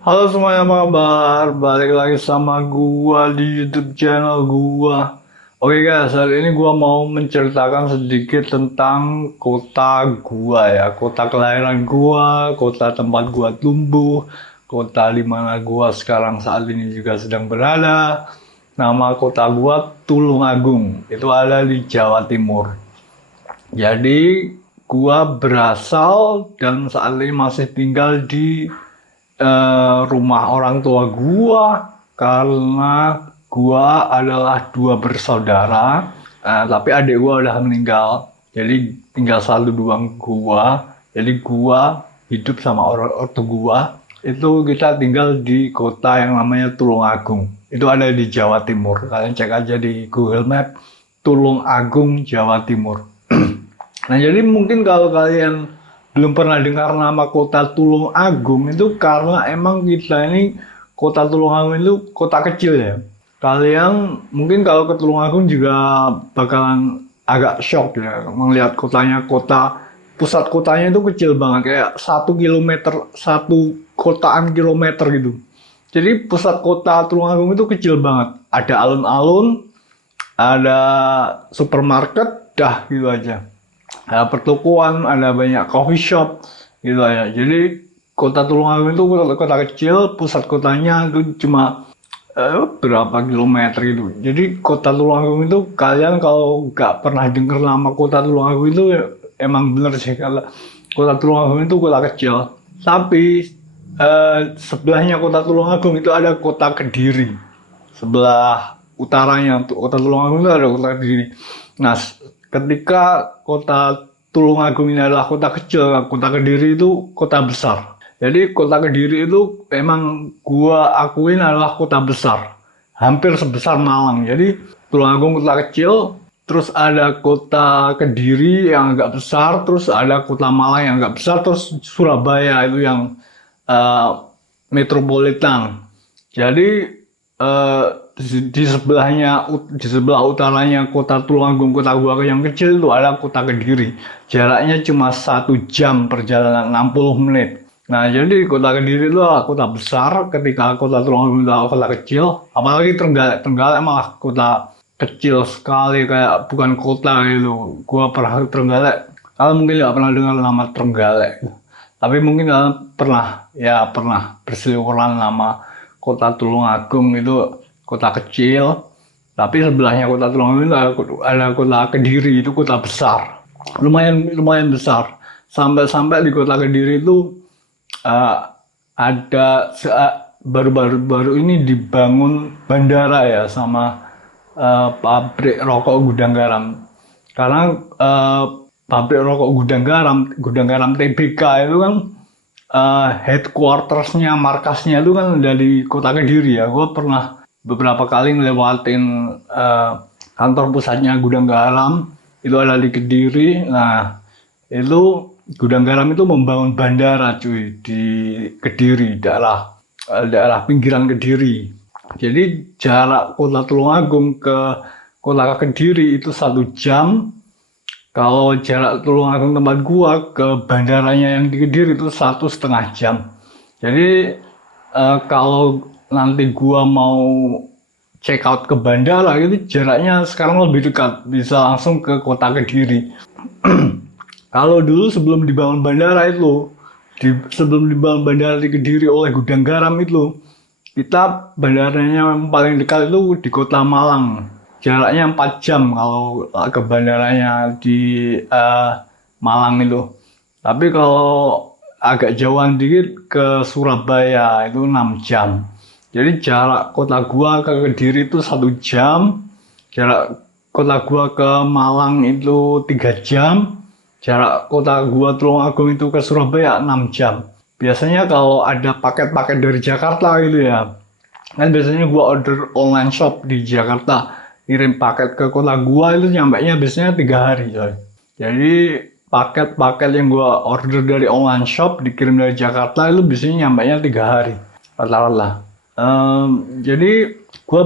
Halo semuanya, apa kabar? Balik lagi sama gua di YouTube channel gua. Oke guys, hari ini gua mau menceritakan sedikit tentang kota gua ya, kota kelahiran gua, kota tempat gua tumbuh, kota di mana gua sekarang saat ini juga sedang berada. Nama kota gua Tulungagung. Itu ada di Jawa Timur. Jadi gua berasal dan saat ini masih tinggal di rumah orang tua gua karena gua adalah dua bersaudara, tapi adik gua udah meninggal. Jadi tinggal satu doang gua. Jadi gua hidup sama orang ortu gua. Itu kita tinggal di kota yang namanya Tulungagung. Itu ada di Jawa Timur. Kalian cek aja di Google Map Tulungagung, Jawa Timur. Nah, jadi mungkin kalau kalian belum pernah dengar nama kota Tulung Agung itu karena emang kita ini kota Tulung Agung itu kota kecil ya. Kalian mungkin kalau ke Tulung Agung juga bakalan agak shock ya melihat kotanya, pusat kotanya itu kecil banget kayak 1 kilometer, satu kotaan kilometer gitu. Jadi pusat kota Tulung Agung itu kecil banget. Ada alun-alun, ada supermarket, dah gitu aja. Ada pertokoan, ada banyak coffee shop gitu ya. Jadi kota Tulungagung itu kota kecil, pusat kotanya itu cuma berapa kilometer gitu. Jadi kota Tulungagung itu kalian kalau nggak pernah dengar nama kota Tulungagung itu ya, emang bener sih kalau kota Tulungagung itu kota kecil. Tapi sebelahnya kota Tulungagung itu ada kota Kediri. Sebelah utaranya untuk kota Tulungagung itu ada kota Kediri. Nah, ketika kota Tulungagung ini adalah kota kecil, kota Kediri itu kota besar. Jadi kota Kediri itu emang gua akuin adalah kota besar, hampir sebesar Malang. Jadi Tulungagung kota kecil, terus ada kota Kediri yang agak besar, terus ada kota Malang yang agak besar, terus Surabaya itu yang uh, metropolitan. Jadi eh, di sebelahnya, di sebelah utaranya kota Tulungagung, kota gua yang kecil itu ada kota Kediri. Jaraknya cuma 1 jam perjalanan, 60 menit. Nah, jadi kota Kediri itu adalah kota besar ketika kota Tulungagung itu adalah kota kecil. Apalagi Trenggalek, Trenggalek malah kota kecil sekali kayak bukan kota gitu. Gua pernah ke Trenggalek. Kalian mungkin nggak pernah dengar nama Trenggalek. Tapi mungkin kalian pernah berseliweran nama kota Tulungagung itu kota kecil. Tapi sebelahnya kota Tulungagung itu ada kota Kediri itu kota besar. Lumayan lumayan besar. Sampai-sampai di kota Kediri itu eh, ada baru-baru ini dibangun bandara ya sama pabrik rokok gudang garam. Karena pabrik rokok gudang garam TBK itu kan headquartersnya, markasnya itu kan dari kota Kediri ya. Gue pernah beberapa kali ngelewatin kantor pusatnya gudang garam itu ada di Kediri. Nah, itu gudang garam itu membangun bandara cuy di Kediri, daerah pinggiran Kediri. Jadi jarak kota Tulungagung ke kota Kediri itu 1 jam. Kalau jarak Tulungagung tempat gua ke bandaranya yang di Kediri itu 1,5 jam. Jadi kalau nanti gua mau check out ke bandara itu jaraknya sekarang lebih dekat, bisa langsung ke kota Kediri. Kalau dulu sebelum dibangun bandara itu, sebelum dibangun bandara di Kediri oleh Gudang Garam itu, kita bandaranya yang paling dekat itu di kota Malang. Jaraknya 4 jam kalau ke bandaranya di Malang itu. Tapi kalau agak jauhan dikit ke Surabaya itu 6 jam. Jadi jarak kota gua ke Kediri itu 1 jam. Jarak kota gua ke Malang itu 3 jam. Jarak kota gua Tulungagung itu ke Surabaya 6 jam. Biasanya kalau ada paket-paket dari Jakarta gitu ya, kan biasanya gua order online shop di Jakarta, kirim paket ke kota gua itu nyampe nya biasanya 3 hari coy. Jadi paket-paket yang gua order dari online shop dikirim dari Jakarta itu biasanya nyampe nya 3 hari rata-rata. Jadi gue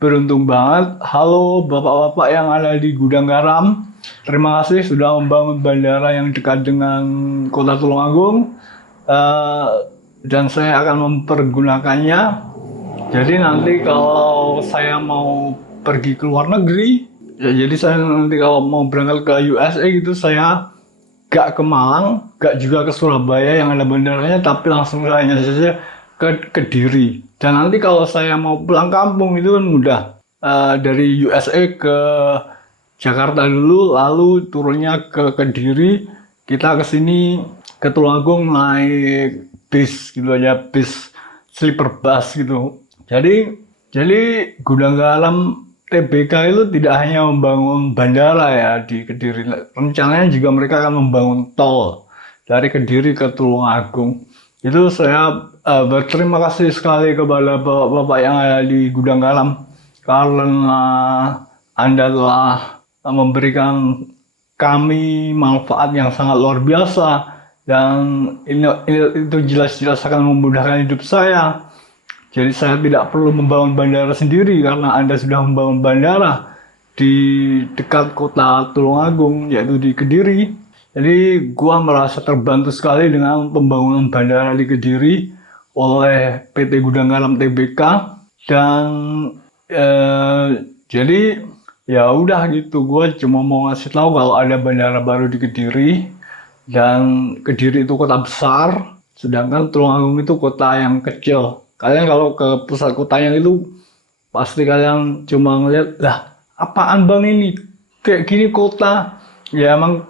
beruntung banget. Halo bapak-bapak yang ada di Gudang Garam. Terima kasih sudah membangun bandara yang dekat dengan kota Tulungagung. Eh, dan saya akan mempergunakannya. Jadi nanti kalau saya mau pergi ke luar negeri, ya jadi saya nanti kalau mau berangkat ke USA gitu, saya gak ke Malang, gak juga ke Surabaya yang ada bandaranya, tapi langsung hanya saja ke Kediri. Dan nanti kalau saya mau pulang kampung itu kan mudah. Dari USA ke Jakarta dulu, lalu turunnya ke Kediri, kita ke sini ke Tulungagung naik bis gitu aja, bis sleeper bus gitu. Jadi Gudang Garam TBK itu tidak hanya membangun bandara ya di Kediri, rencananya juga mereka akan membangun tol dari Kediri ke Tulungagung. Itu saya berterima kasih sekali kepada bapak-bapak yang ada di Gudang Garam karena Anda telah memberikan kami manfaat yang sangat luar biasa, dan itu jelas-jelas akan memudahkan hidup saya. Jadi saya tidak perlu membangun bandara sendiri karena Anda sudah membangun bandara di dekat kota Tulungagung, yaitu di Kediri. Jadi gua merasa terbantu sekali dengan pembangunan bandara di Kediri oleh PT Gudang Garam Tbk. Dan jadi ya udah gitu, gua cuma mau ngasih tahu kalau ada bandara baru di Kediri, dan Kediri itu kota besar, sedangkan Tulungagung itu kota yang kecil. Kalian kalau ke pusat kotanya itu pasti kalian cuma ngeliat, lah apaan bang ini kayak gini kota. Ya emang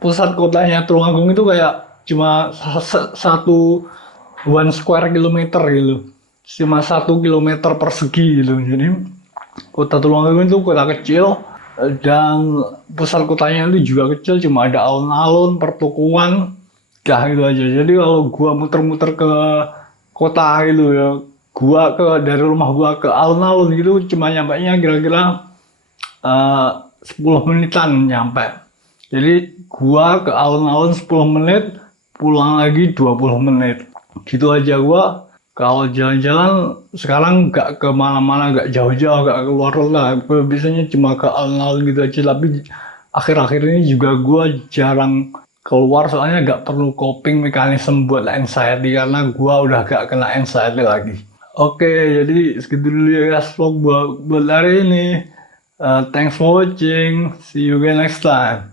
pusat kotanya Tulungagung itu kayak cuma satu one square kilometer gitu, cuma 1 kilometer persegi gitu. Jadi kota Tulungagung itu kota kecil, dan pusat kotanya itu juga kecil, cuma ada alun-alun, pertukuan, dah gitu aja. Jadi kalau gua muter-muter ke kota gitu ya, gua dari rumah gua ke alun-alun gitu cuma nyampainya kira-kira 10 menitan nyampe. Jadi gua ke alun-alun 10 menit, pulang lagi 20 menit. Gitu aja gua. Kalau jalan-jalan sekarang gak ke mana-mana, gak jauh-jauh, gak keluar lah. Biasanya cuma ke alun-alun gitu aja. Tapi akhir-akhir ini juga gua jarang keluar, soalnya gak perlu coping mechanism buat anxiety karena gua udah gak kena anxiety lagi. Oke, jadi segitu dulu ya guys vlog buat hari ini. Thanks for watching. See you again next time.